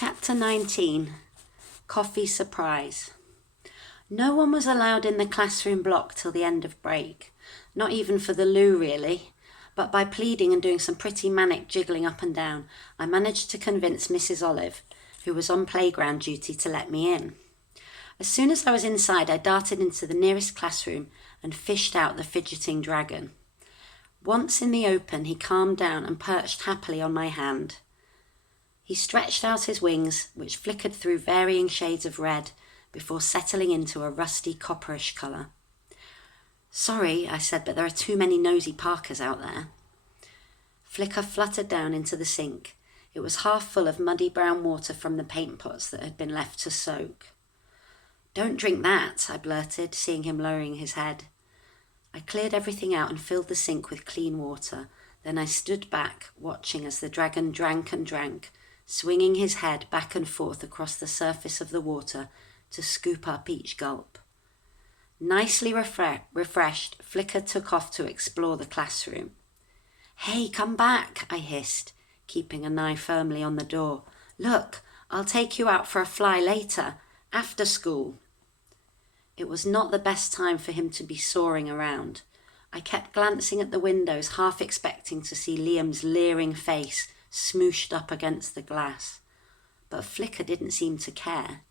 Chapter 19. Coffee Surprise. No one was allowed in the classroom block till the end of break. Not even for the loo, really. But by pleading and doing some pretty manic jiggling up and down, I managed to convince Mrs. Olive, who was on playground duty, to let me in. As soon as I was inside, I darted into the nearest classroom and fished out the fidgeting dragon. Once in the open, he calmed down and perched happily on my hand. He stretched out his wings, which flickered through varying shades of red, before settling into a rusty copperish colour. "Sorry," I said, "but there are too many nosy Parkers out there." Flicker fluttered down into the sink. It was half full of muddy brown water from the paint pots that had been left to soak. "Don't drink that," I blurted, seeing him lowering his head. I cleared everything out and filled the sink with clean water. Then I stood back, watching as the dragon drank and drank, swinging his head back and forth across the surface of the water to scoop up each gulp. Nicely refreshed, Flicker took off to explore the classroom. "Hey, come back," I hissed, keeping an eye firmly on the door. "Look, I'll take you out for a fly later, after school." It was not the best time for him to be soaring around. I kept glancing at the windows, half expecting to see Liam's leering face smooshed up against the glass. But Flicker didn't seem to care.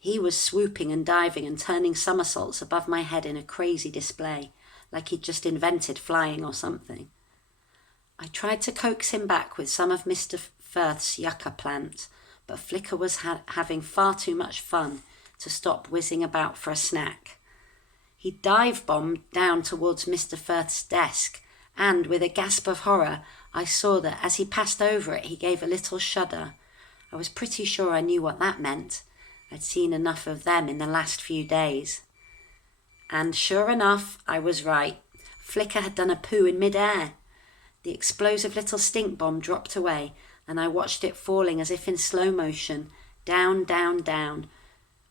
He was swooping and diving and turning somersaults above my head in a crazy display, like he'd just invented flying or something. I tried to coax him back with some of Mr. Firth's yucca plant, but Flicker was having far too much fun to stop whizzing about for a snack. He dive-bombed down towards Mr. Firth's desk, and with a gasp of horror, I saw that as he passed over it, he gave a little shudder. I was pretty sure I knew what that meant. I'd seen enough of them in the last few days. And sure enough, I was right. Flicker had done a poo in mid-air. The explosive little stink bomb dropped away, and I watched it falling as if in slow motion, down, down, down.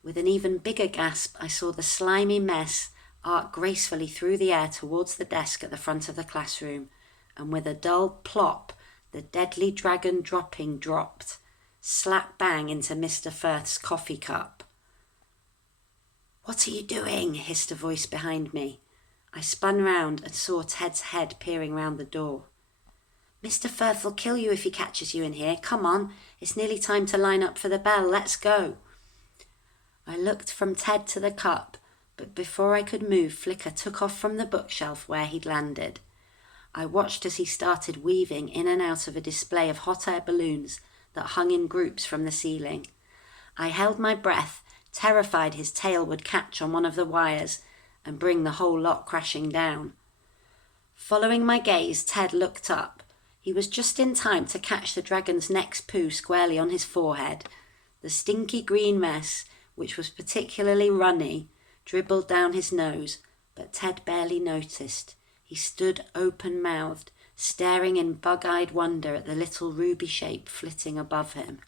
With an even bigger gasp, I saw the slimy mess arc gracefully through the air towards the desk at the front of the classroom, and with a dull plop, the deadly dragon dropped, slap bang into Mr. Firth's coffee cup. "What are you doing?" hissed a voice behind me. I spun round and saw Ted's head peering round the door. "Mr. Firth will kill you if he catches you in here. Come on, it's nearly time to line up for the bell. Let's go." I looked from Ted to the cup, but before I could move, Flicker took off from the bookshelf where he'd landed. I watched as he started weaving in and out of a display of hot air balloons that hung in groups from the ceiling. I held my breath, terrified his tail would catch on one of the wires and bring the whole lot crashing down. Following my gaze, Ted looked up. He was just in time to catch the dragon's next poo squarely on his forehead. The stinky green mess, which was particularly runny, dribbled down his nose, but Ted barely noticed. He stood open-mouthed, staring in bug-eyed wonder at the little ruby shape flitting above him.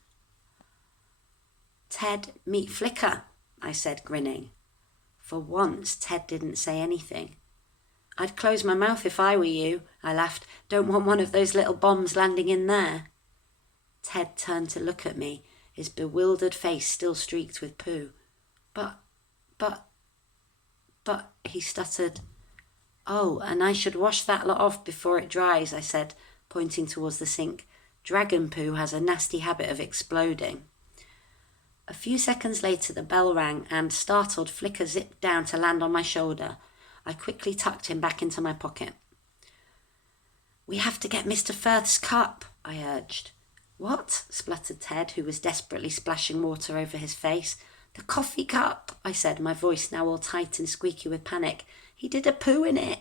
"Ted, meet Flicker," I said, grinning. For once, Ted didn't say anything. "I'd close my mouth if I were you," I laughed. "Don't want one of those little bombs landing in there." Ted turned to look at me, his bewildered face still streaked with poo. But, he stuttered. "Oh, and I should wash that lot off before it dries," I said, pointing towards the sink. "Dragon poo has a nasty habit of exploding." A few seconds later, the bell rang and, startled, Flicker zipped down to land on my shoulder. I quickly tucked him back into my pocket. "We have to get Mr. Firth's cup," I urged. "What?" spluttered Ted, who was desperately splashing water over his face. "The coffee cup," I said, my voice now all tight and squeaky with panic. "He did a poo in it."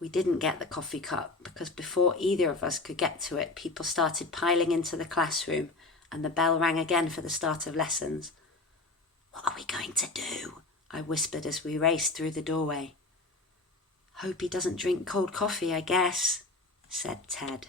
We didn't get the coffee cup, because before either of us could get to it, people started piling into the classroom, and the bell rang again for the start of lessons. "What are we going to do?" I whispered as we raced through the doorway. "Hope he doesn't drink cold coffee, I guess," said Ted.